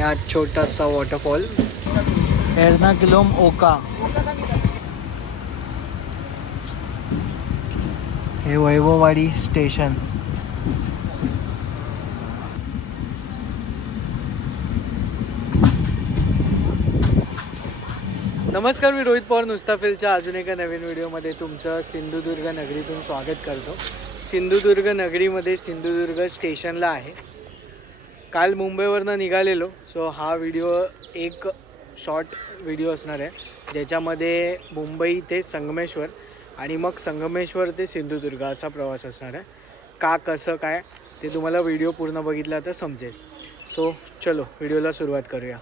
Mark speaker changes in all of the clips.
Speaker 1: आणि हा छोटासा वॉटरफॉल एर्नाकुलम ओका. हे वैभववाडी स्टेशन. नमस्कार मी रोहित पवार नुस्ताफिरच्या अजून एका नवीन व्हिडिओमध्ये तुमचं सिंधुदुर्ग नगरीतून स्वागत करतो. सिंधुदुर्ग नगरीमध्ये सिंधुदुर्ग स्टेशनला आहे. काल मुंबईवरनं निघालेलो. सो हा व्हिडिओ एक शॉर्ट व्हिडिओ असणार आहे. ज्याच्यामध्ये मुंबई ते संगमेश्वर आणि मग संगमेश्वर ते सिंधुदुर्ग असा प्रवास असणार आहे. का कसं काय ते तुम्हाला व्हिडिओ पूर्ण बघितला तर समजेल. सो चलो व्हिडिओला सुरुवात करूया.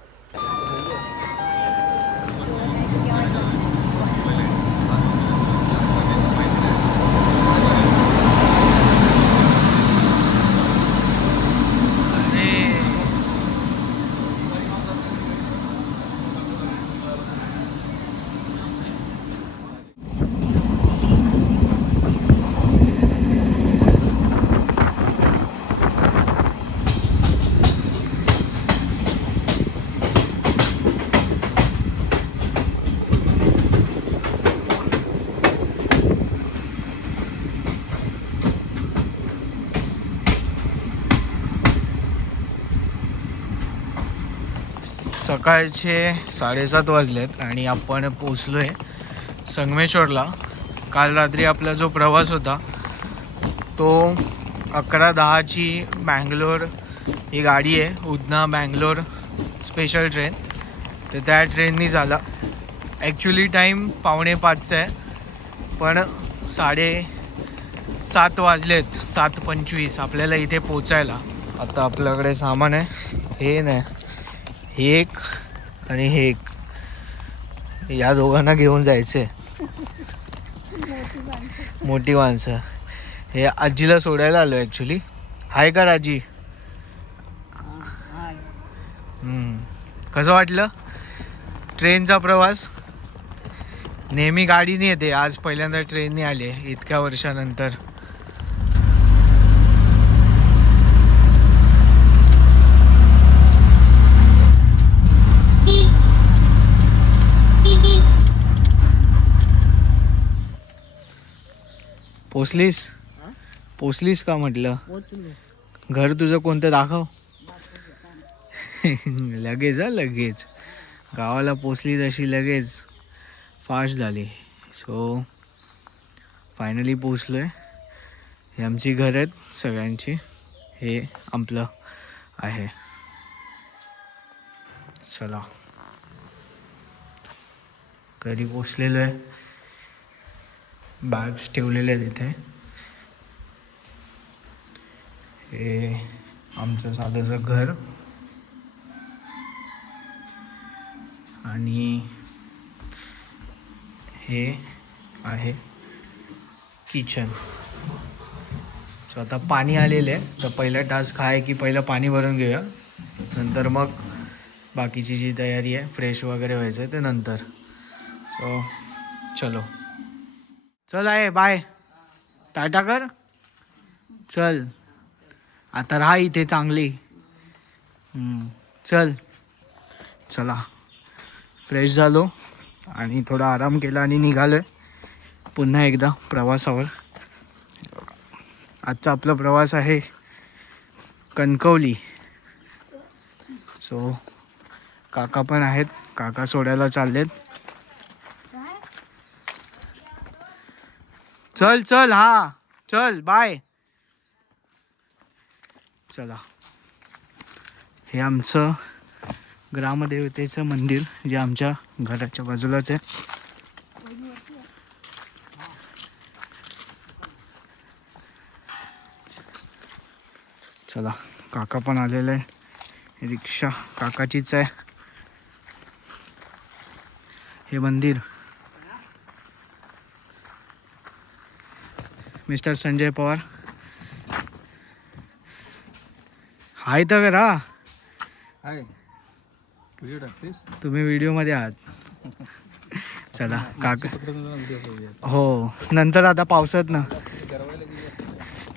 Speaker 1: सकाळचे साडेसात वाजलेत आणि आपण पोचलो आहे संगमेश्वरला. काल रात्री आपला जो प्रवास होता तो अकरा दहाची बँगलोर ही गाडी आहे उधना बँगलोर स्पेशल ट्रेन तर त्या ट्रेननी झाला. ॲक्च्युली टाईम पावणे पाचचा आहे पण साडे सात वाजलेत सात पंचवीस आपल्याला इथे पोचायला. आता आपल्याकडे सामान आहे. हे नाही. एक आणि हे एक. या दोघांना घेऊन जायचे मोठी माणसं. हे आजीला सोडायला आलो ॲक्च्युली हाय का राजी? कसं वाटलं? ट्रेनचा प्रवास? नेहमी गाडीने येते. आज पहिल्यांदा ट्रेनने आले इतक्या वर्षानंतर. पोचलीस पोचलीस का म्हटलं? घर तुझं कोणतं दाखव. लगेच हा लगेच. गावाला पोचली तशी लगेच. फास्ट झाली. सो फायनली पोचलो आहे हे आमची घर आहेत सगळ्यांची. हे आपलं आहे. चला. घरी पोचलेलो आहे. बॅग्स ठेवलेले आहेत इथे. हे आमचं साधंसं घर. आणि हे आहे किचन सो आता पाणी आलेलं आहे. तर पहिला टास्क हा आहे की पहिलं पाणी भरून घेऊया. नंतर मग बाकीची जी तयारी आहे फ्रेश वगैरे व्हायचं आहे ते नंतर. सो चलो. चल आहे बाय टाटा कर. चल. आता राहा इथे चांगली. चल. चला. फ्रेश झालो आणि थोडा आराम केला आणि निघालो आहे पुन्हा एकदा प्रवासावर. आजचा आपला प्रवास आहे कणकवली. सो काका पण आहेत. काका सोडायला चाललेत. चल चल हा. चल बाय चला. हे आमचं ग्रामदेवतेचं मंदिर जे आमच्या घराच्या बाजूलाच आहे. चला काका पण आलेला आहे. रिक्षा काकाचीच आहे. हे मंदिर. मिस्टर संजय पवार। हाय तर करा
Speaker 2: आहे व्हिडिओ टाकतेस
Speaker 1: तुम्ही व्हिडिओमध्ये आहात। चला काका हो नंतर आता पावसात ना।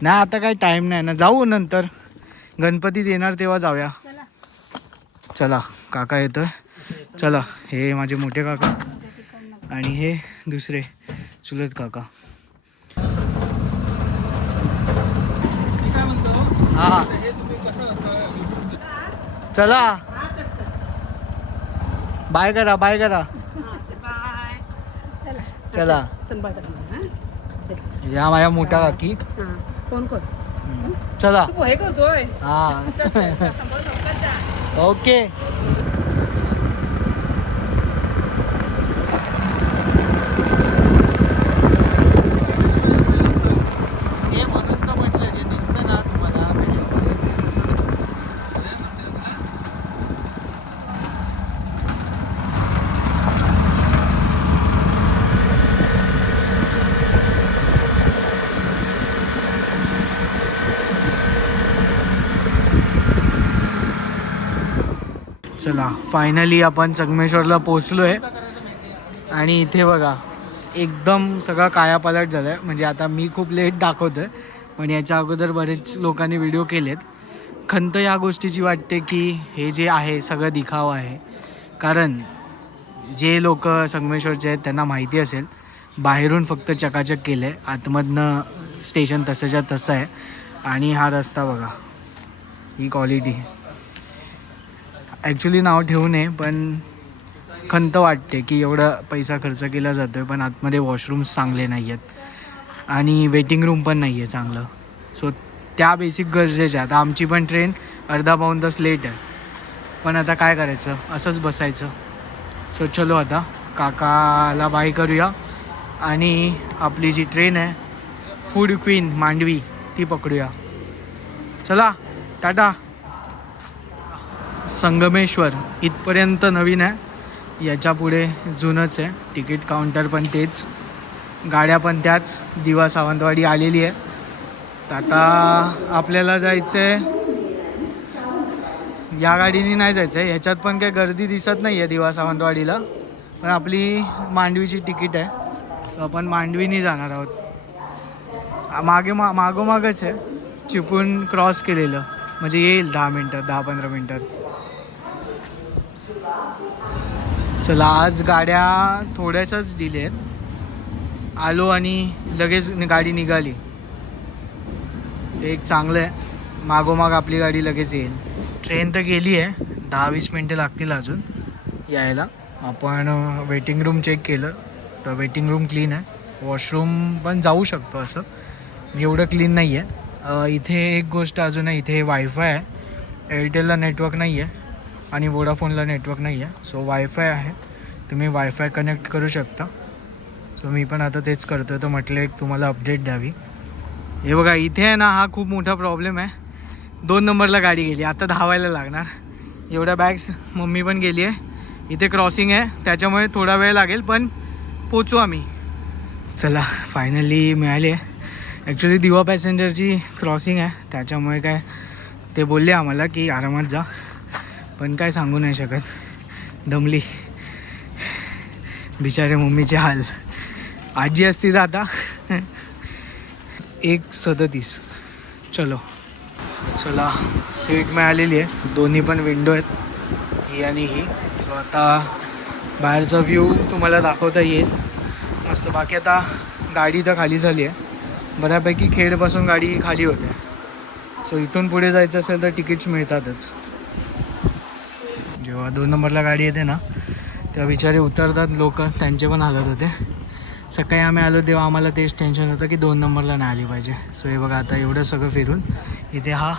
Speaker 1: नाही आता काही टाईम नाही ना जाऊ नंतर। गणपतीत येणार तेव्हा जाऊया। चला। काका येतोय। चला हे माझे मोठे काका। आणि हे दुसरे चुलत काका
Speaker 2: मी काय म्हणतो
Speaker 1: हा. चला. बाय करा बाय करा. चला. या माझ्या मोठ्या काकी.
Speaker 3: कोण कोण
Speaker 1: चला
Speaker 3: हे करतोय.
Speaker 1: हा. ओके हे म्हणून तर म्हटलं जे दिसतं ना तुम्हाला व्हिडिओमध्ये ते सगळं चला फायनली आपण संगमेश्वरला पोचलो आहे आणि इथे बघा एकदम सगळा कायापालट झाला आहे म्हणजे आता मी खूप लेट दाखवतो आहे पण याच्या अगोदर बरेच लोकांनी व्हिडिओ केलेत. खंत या गोष्टीची वाटते की हे जे आहे सगळं दिखावं आहे. कारण जे लोक संगमेश्वरचे आहेत त्यांना माहिती असेल बाहेरून फक्त चकाचक केलं आहे आतमधनं स्टेशन तसंच्या तसं आहे. आणि हा रस्ता बघा ही क्वालिटी ॲक्च्युली नाव ठेवू नये पण खंत वाटते की एवढा पैसा खर्च केला जातो आहे पण आतमध्ये वॉशरूम्स चांगले नाही आहेत आणि वेटिंग रूम पण नाही आहे चांगलं. सो त्या बेसिक गरजेच्या आता आमची पण ट्रेन अर्धा पाऊण तास लेट आहे. पण आता काय करायचं? असंच बसायचं. सो चलो आता काकाला बाय करूया. आणि आपली जी ट्रेन आहे फूड क्वीन मांडवी ती पकडूया. चला टाटा. संगमेश्वर इथपर्यंत नवीन आहे. याच्यापुढे जुनंच आहे. तिकीट काउंटर पण तेच. गाड्या पण त्याच. दिवा सावंतवाडी आलेली आहे. तर आता आपल्याला जायचं आहे या गाडीने नाही जायचं आहे ह्याच्यात पण काही गर्दी दिसत नाही आहे दिवा सावंतवाडीला. पण आपली मांडवीची तिकीट आहे. सो आपण मांडवीने जाणार आहोत. मागे मा मागोमागच आहे. चिपून क्रॉस केलेलं. म्हणजे येईल दहा मिनटं दहा पंधरा मिनटात चला आज गाड्या थोड्याशाच डिले आहेत. आलो आणि लगेच गाडी निघाली. ते एक चांगलं आहे. मागोमाग आपली गाडी लगेच येईल. ट्रेन तर गेली आहे. दहा वीस मिनटं लागतील अजून यायला. आपण वेटिंग रूम चेक केलं. तर वेटिंग रूम क्लीन आहे. वॉशरूम पण जाऊ शकतो असं. एवढं क्लीन नाही आहे इथे एक गोष्ट अजून आहे. इथे वायफाय आहे. एअरटेलला नेटवर्क नाही आहे आणि वोडाफोनला नेटवर्क नाही आहे सो वायफाय आहे. तुम्ही वायफाय कनेक्ट करू शकता. सो मी पण आता तेच करतो तर म्हटलं एक तुम्हाला अपडेट द्यावी. हे बघा इथे आहे ना हा खूप मोठा प्रॉब्लेम आहे. दोन नंबरला गाडी गेली. आता धावायला लागणार. एवढ्या बॅग्स मम्मी पण गेली आहे. इथे क्रॉसिंग आहे. त्याच्यामुळे थोडा वेळ लागेल पण पोचू आम्ही. चला फायनली मिळाली आहे. ॲक्च्युली दिवा पॅसेंजरची क्रॉसिंग आहे. त्याच्यामुळे काय ते बोलले आम्हाला की आरामात जा. पण काय सांगू नाही शकत. दमली. बिचारे मम्मीचे हाल. आजी असती तर आता एक सदतीस. चलो. चला सीट मिळालेली आहे. दोन्ही पण विंडो आहेत. ही आणि ही. सो आता बाहेरचा व्ह्यू तुम्हाला दाखवता येईल. मस्त. बाकी आता गाडी तर खाली झाली आहे. बऱ्यापैकी खेडपासून गाडी खाली होते. सो इथून पुढे जायचं असेल तर तिकीट्स मिळतातच. जेव्हा दोन नंबरला गाडी येते ना तेव्हा बिचारे उतरतात लोक त्यांचे पण हालत होते. सकाळी आम्ही आलो तेव्हा आम्हाला तेच टेन्शन होतं की दोन नंबरला नाही आली पाहिजे. सो हे बघा आता एवढं सगळं फिरून इथे हा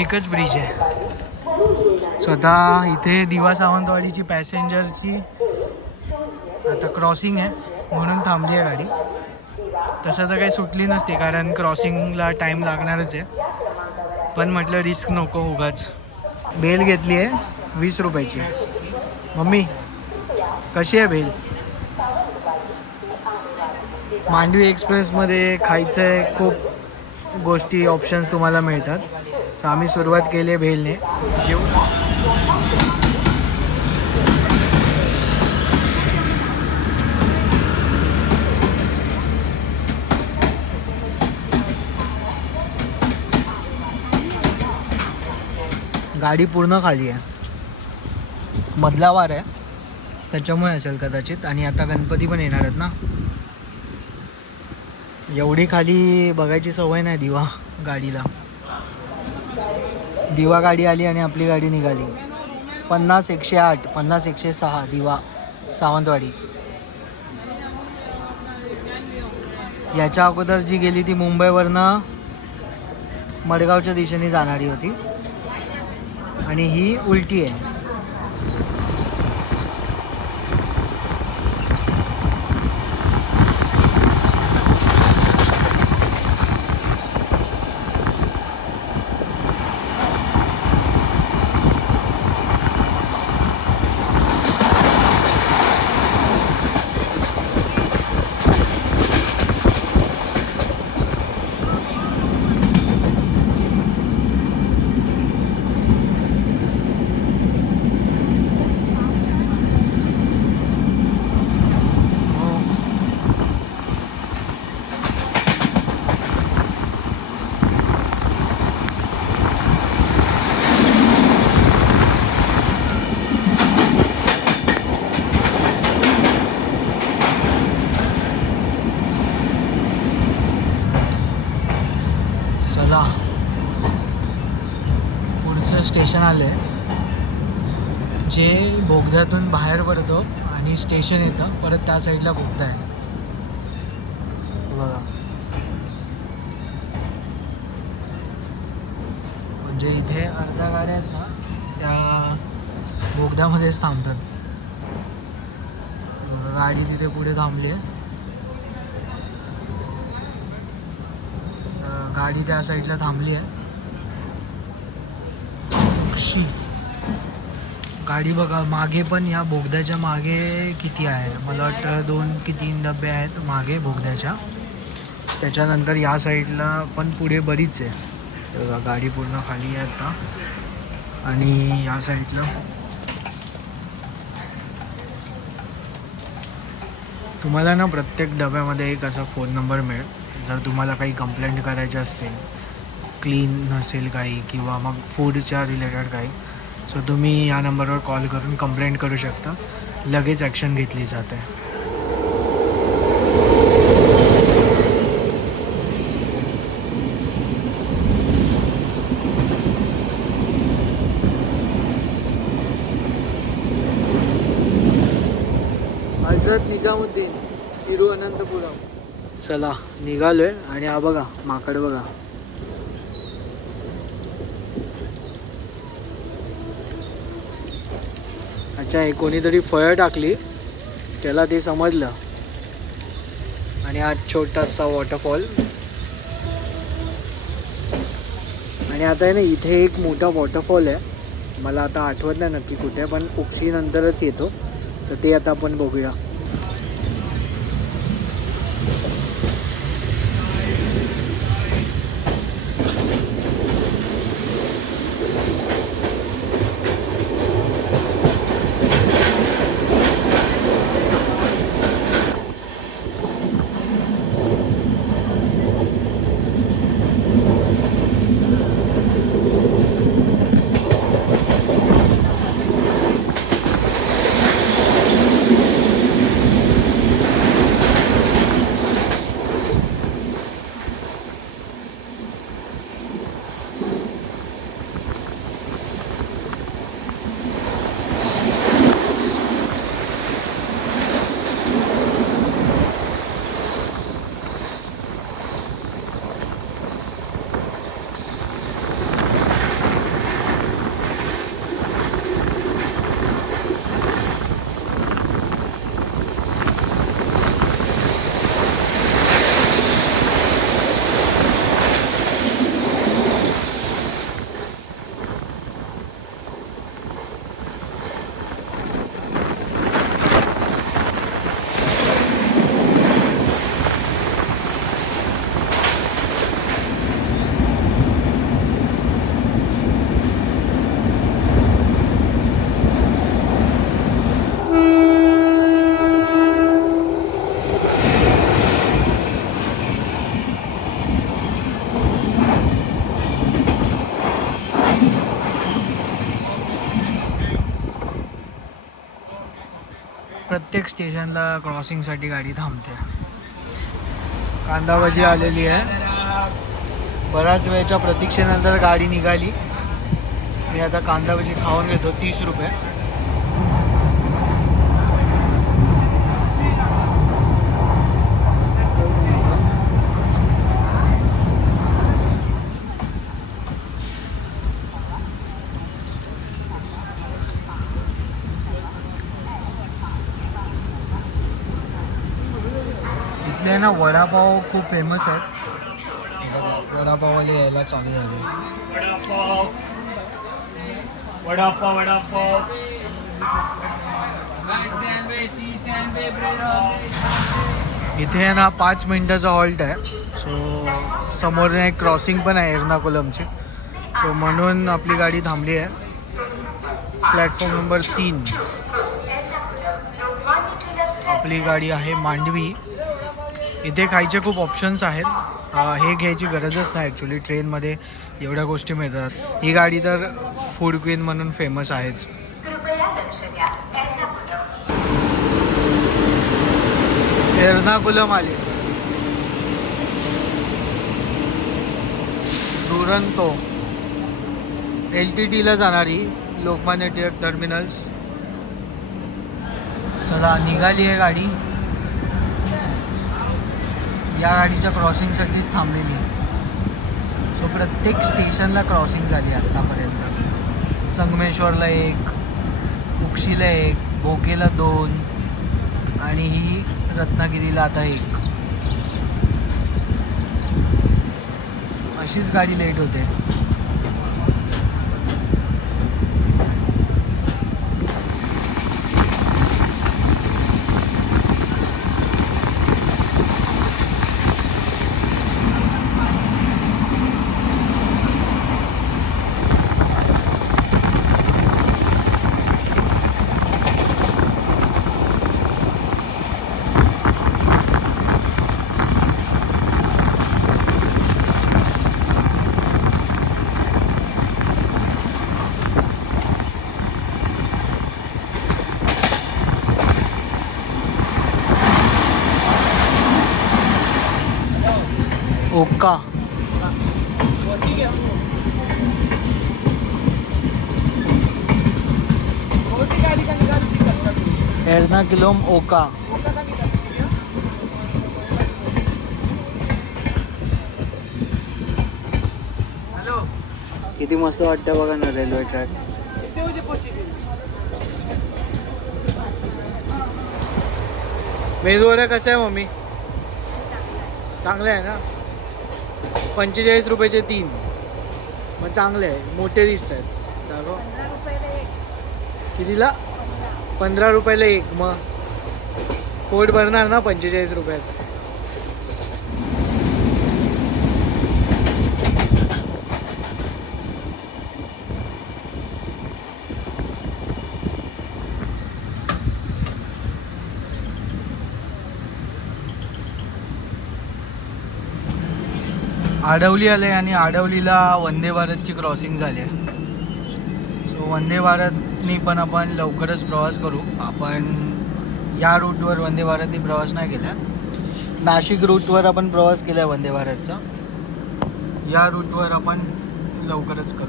Speaker 1: एकच ब्रिज आहे. स्वतः इथे दिवा सावंतवाडीची पॅसेंजरची आता क्रॉसिंग आहे म्हणून थांबली आहे गाडी. तसं तर काही सुटली नसते कारण क्रॉसिंगला टाईम लागणारच आहे. पण म्हटलं रिस्क नको उगाच. बेल घेतली आहे वीस रुपयाची. मम्मी कशी आहे बेल मांडवी एक्सप्रेसमध्ये खायचं आहे खूप गोष्टी ऑप्शन्स तुम्हाला मिळतात. सो आम्ही सुरुवात केली आहे भेलने. जेवण गाडी पूर्ण खाली आहे. मधला वार आहे. त्याच्यामुळे असेल कदाचित. आणि आता गणपती पण येणार आहेत ना? एवढी खाली बघायची सवय नाही दिवा गाडीला. दिवा गाडी आली आणि आपली गाडी निघाली. पन्नास एकशे आठ पन्नास एकशे सहा दिवा सावंतवाडी. याच्या अगोदर जी गेली ती मुंबईवरनं मडगावच्या दिशेने जाणारी होती. आणि ही उलटी आहे हो चला. पुढचं स्टेशन आलं आहे जे बोगद्यातून बाहेर पडतो आणि स्टेशन येतं परत त्या साईडला बोगदा आहे. बघा. म्हणजे इथे अर्ध्या गाड्या आहेत ना त्या बोगद्यामध्येच थांबतात. बघा, गाडी तिथे पुढे थांबली आहे. गाडी त्या साईडला थांबली आहे. शी गाडी बघा मागे पण या बोगद्याच्या मागे किती आहे? मला वाटतं दोन की तीन डबे आहेत मागे बोगद्याच्या. त्याच्यानंतर या साईडला पण पुढे बरीच आहे. बघा गाडी पूर्ण खाली आहे आता. आणि या साईडला तुम्हाला ना प्रत्येक डब्यामध्ये एक असा फोन नंबर मिळेल. जर तुम्हाला काही कंप्लेंट करायची असतील क्लीन नसेल काही किंवा मग फूडच्या रिलेटेड काही सो तुम्ही या नंबरवर कॉल करून कंप्लेंट करू शकता. लगेच ॲक्शन घेतली जाते. हजरत निजामुद्दीन तिरुअनंतपुरम चला निघालोय आणि हा बघा माकड बघा. अच्छा हे कोणीतरी फळं टाकली त्याला ते समजलं. आणि हा छोटासा वॉटरफॉल आणि आता आहे ना इथे एक मोठा वॉटरफॉल आहे. मला आता आठवत नाही नक्की कुठे पण उक्षीनंतरच येतो. तर ते आता आपण बघूया. प्रत्येक स्टेशनला क्रॉसिंगसाठी गाडी थांबते. कांदाबाजी आलेली आहे. बऱ्याच वेळच्या प्रतीक्षेनंतर गाडी निघाली. मी आता कांदाबाजी खाऊन घेतो तीस रुपये इथले ना वडापाव खूप फेमस हे बघा, वडापाववाले यायला चालू झाले.
Speaker 2: वडापाव वडापाव. वडापाव
Speaker 1: इथे आहे ना पाच मिनटाचा हॉल्ट आहे. सो समोर एक क्रॉसिंग पण आहे एर्नाकुलमची. सो म्हणून आपली गाडी थांबली आहे. प्लॅटफॉर्म नंबर तीन. आपली गाडी आहे मांडवी. इथे खायचे खूप ऑप्शन्स आहेत. हे घ्यायची गरजच नाही ॲक्च्युली ट्रेनमध्ये एवढ्या गोष्टी मिळतात. ही गाडी तर फूड क्वीन म्हणून फेमस आहेच. एर्नाकुलम आली. दुरंतो. एल टी टीला जाणारी लोकमान्य टिळक टर्मिनल्स चला निघाली आहे गाडी. या गाडीच्या क्रॉसिंगसाठीच थांबलेली आहे. सो प्रत्येक स्टेशनला क्रॉसिंग झाली आत्तापर्यंत संगमेश्वरला एक उक्षीला एक भोकेला दोन आणि ही रत्नागिरीला आता एक. अशीच गाडी लेट होते.
Speaker 2: ओक्का
Speaker 1: एर्नाकुलम ओका
Speaker 2: हॅलो
Speaker 1: किती मस्त वाटतं बघा ना रेल्वे ट्रॅक मेदू कसं आहे मम्मी? चांगल्या आहे ना? पंचेचाळीस रुपयाचे तीन. मग चांगले आहे. मोठे दिसत आहेत दाखव कितीला? पंधरा. रुपयाला एक. मग पोट भरणार ना पंचेचाळीस रुपयात? आडवली आले आणि आडवलीला वंदे भारतची क्रॉसिंग झाली आहे. सो वंदे भारतनी पण आपण लवकरच प्रवास करू. आपण या रूटवर वंदे भारतनी प्रवास नाही केला. नाशिक रूटवर आपण प्रवास केला आहे वंदे भारतचा. या रूटवर आपण लवकरच करू.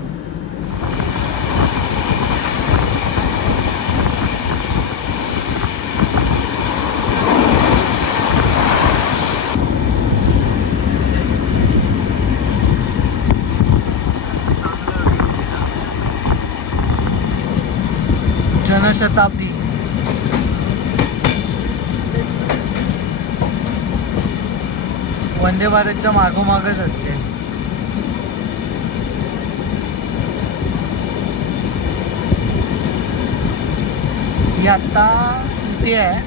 Speaker 1: शताब्दी. वंदे भारतच्या मागोमागच असते. ही आत्ता इथे आहे?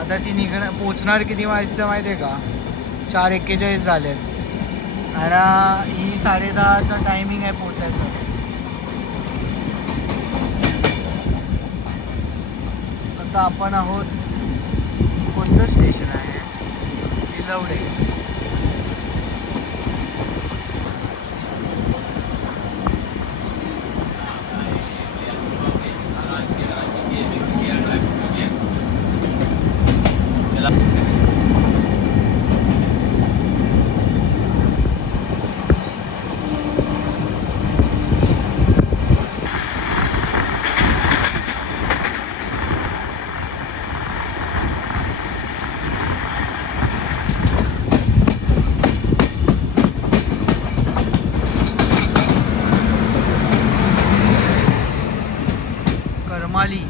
Speaker 1: आता ती निघणं पोचणार किती वाजता माहिती आहे का? चार एक्केचाळीस झालेत. आणि ही साडेदहाचा टायमिंग आहे पोचायचं. आता आपण आहोत कोणतं स्टेशन आहे? विलवडे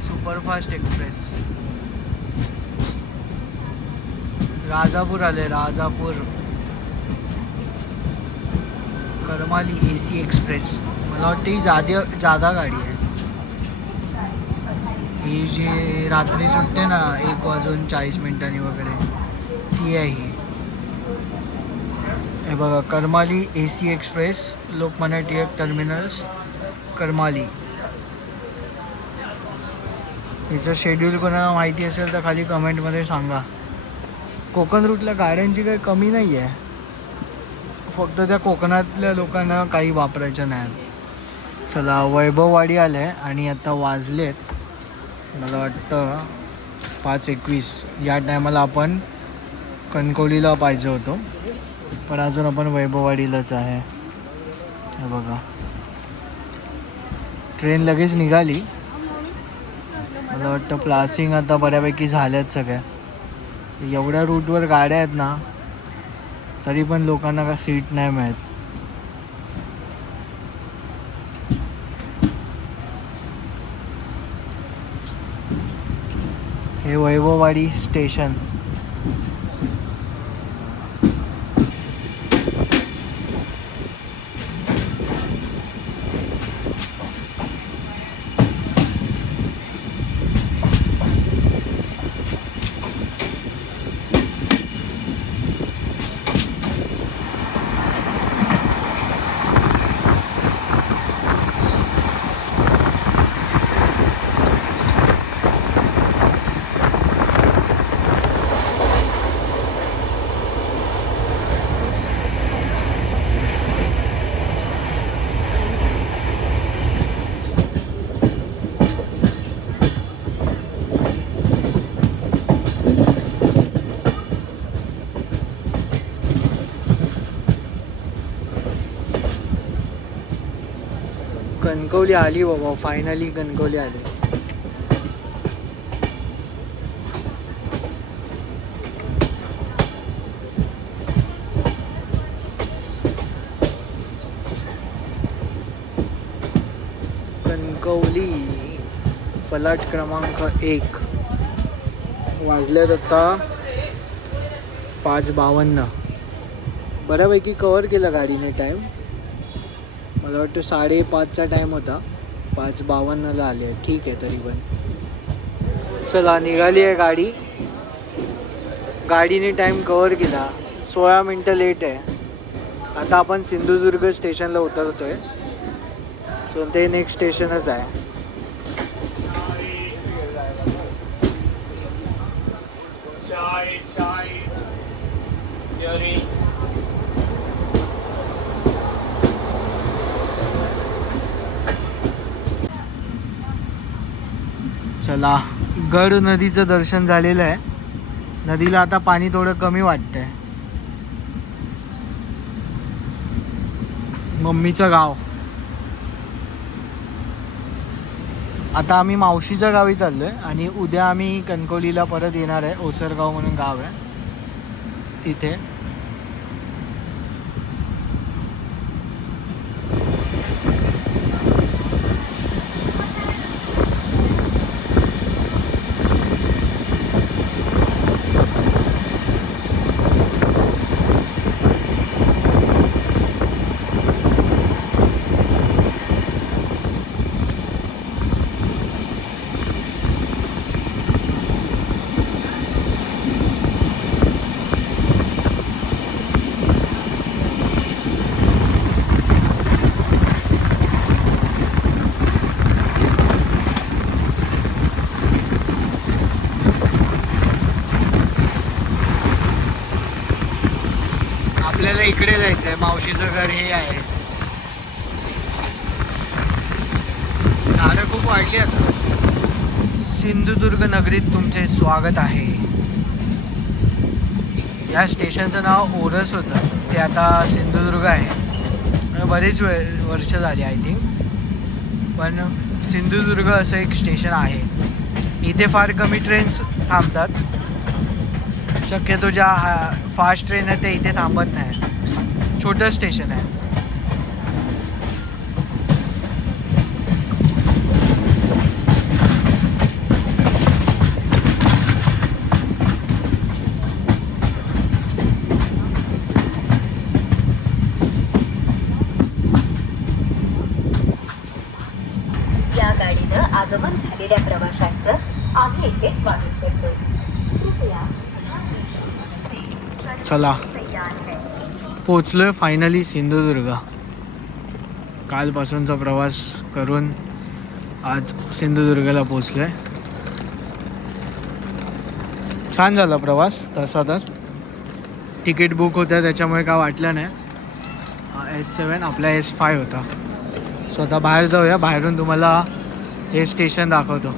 Speaker 1: सुपरफास्ट एक्सप्रेस राजापूर आले Rajapur. Karmali A C express मला वाटते ही जादा जादा गाडी आहे. ही जी रात्री सुटते ना एक वाजून चाळीस मिनिटांनी वगैरे ती आहे ही. हे बघा Karmali A C express Lokmanya Tilak terminals Karmali. हिचं शेड्यूल कोणाला माहिती असेल तर खाली कमेंटमध्ये सांगा. कोकण रूटला गाड्यांची काही कमी नाही आहे फक्त त्या कोकणातल्या लोकांना काही वापरायच्या नाही. चला वैभववाडी आलं आहे आणि आता वाजलेत. मला वाटतं पाच एकवीस. या टायमाला आपण कणकवलीला पाहिजे होतो. पण अजून आपण वैभववाडीलाच आहे. हे बघा. ट्रेन लगेच निघाली. मला वाटतं प्लासिंग आता बऱ्यापैकी झाल्यात सगळ्या. एवढ्या रूटवर गाड्या आहेत ना तरी पण लोकांना का सीट नाही मिळत. हे वैभववाडी स्टेशन कणकवली आली बाबा फायनली कणकवली आली. कणकवली फलाट क्रमांक एक. वाजल्यात आता पाच बावन्न. बऱ्यापैकी कवर केलं गाडीने टाईम मला वाटतं साडेपाचचा टाईम होता. पाच बावन्नला आले. ठीक आहे तरी पण. चला निघाली आहे गाडी. गाडीने टाईम कवर केला. सोळा मिनटं लेट आहे. आता आपण सिंधुदुर्ग स्टेशनला उतरतोय. सो ते नेक्स्ट स्टेशनच आहे. चला गड नदीचं दर्शन झालेलं आहे. नदीला आता पाणी थोडं कमी वाटतंय. मम्मीचं गाव. आता आम्ही मावशीच्या गावी आहे आणि उद्या आम्ही कणकवलीला परत येणार आहे. ओसरगाव म्हणून गाव आहे. तिथे आपल्याला इकडे जायचं आहे मावशीचं घर हे आहे. झाडं खूप वाढली आता सिंधुदुर्ग नगरीत तुमचे स्वागत आहे. या स्टेशनचं नाव ओरस होतं. ते आता सिंधुदुर्ग आहे. बरीच वे वर्ष झाली आय थिंक पण सिंधुदुर्ग असं एक स्टेशन आहे. इथे फार कमी ट्रेन्स थांबतात. शक्यतो ज्या फास्ट ट्रेन आहे ते इथे थांबत नाही छोटं स्टेशन आहे.
Speaker 3: आगमन झालेल्या प्रवाशांचं आम्ही स्वागत करतो. कृपया
Speaker 1: चला. पोचलोय फायनली सिंधुदुर्ग. कालपासूनचा प्रवास करून आज सिंधुदुर्गला पोचलोय छान झाला प्रवास तसा तर. तिकीट बुक होतं त्याच्यामुळे काय वाटलं नाही. एस सेवन आपला एस फाय होता. सो आता बाहेर जाऊया बाहेरून तुम्हाला हे स्टेशन दाखवतो.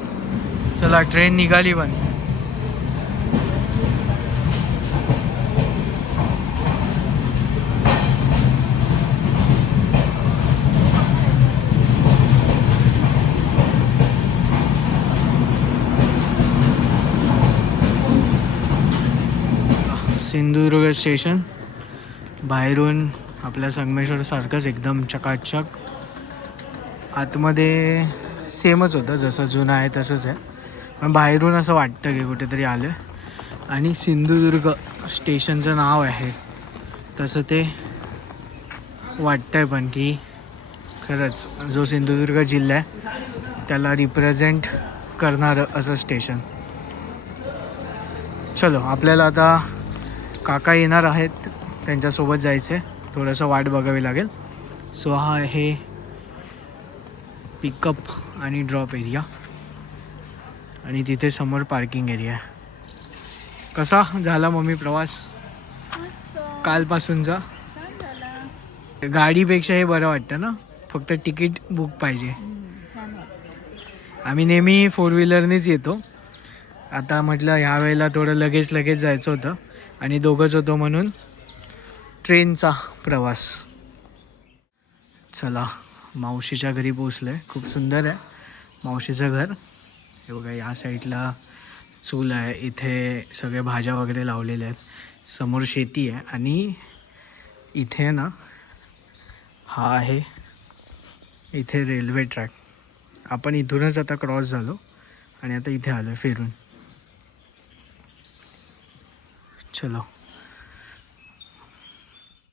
Speaker 1: चला ट्रेन निघाली पण. सिंधुदुर्ग स्टेशन. बाहेरून आपल्या संगमेश्वरसारखंच एकदम चकाचक. आतमध्ये सेमच होतं जसं जुनं आहे तसंच आहे. पण बाहेरून असं वाटतं की कुठेतरी आलं. आणि सिंधुदुर्ग स्टेशनचं नाव आहे. तसं ते वाटतंय पण की खरंच जो सिंधुदुर्ग जिल्हा आहे त्याला रिप्रेझेंट करणारं असं स्टेशन चलो आपल्याला आता काका येणार आहेत त्यांच्यासोबत जायचं आहे थोडंसं वाट बघावी लागेल. सो हा आहे पिकअप आणि ड्रॉप एरिया आणि तिथे समोर पार्किंग एरिया आहे. कसा झाला मम्मी प्रवास? कालपासूनचा गाडीपेक्षा हे बरं वाटतं ना? फक्त तिकीट बुक पाहिजे. आम्ही नेहमी फोर व्हीलरनेच येतो. आता म्हटलं ह्या वेळेला थोडं लगेच लगेच जायचं होतं. आणि दोघंच होतो म्हणून ट्रेनचा प्रवास. चला मावशीच्या घरी पोचलं आहे खूप सुंदर आहे. मावशीचं घर. हे बघा या साईडला चूल आहे. इथे सगळे भाज्या वगैरे लावलेल्या आहेत. समोर शेती आहे. आणि इथे ना हा आहे इथे रेल्वे ट्रॅक. आपण इथूनच आता क्रॉस झालो आणि आता इथे आलो फिरून. चलो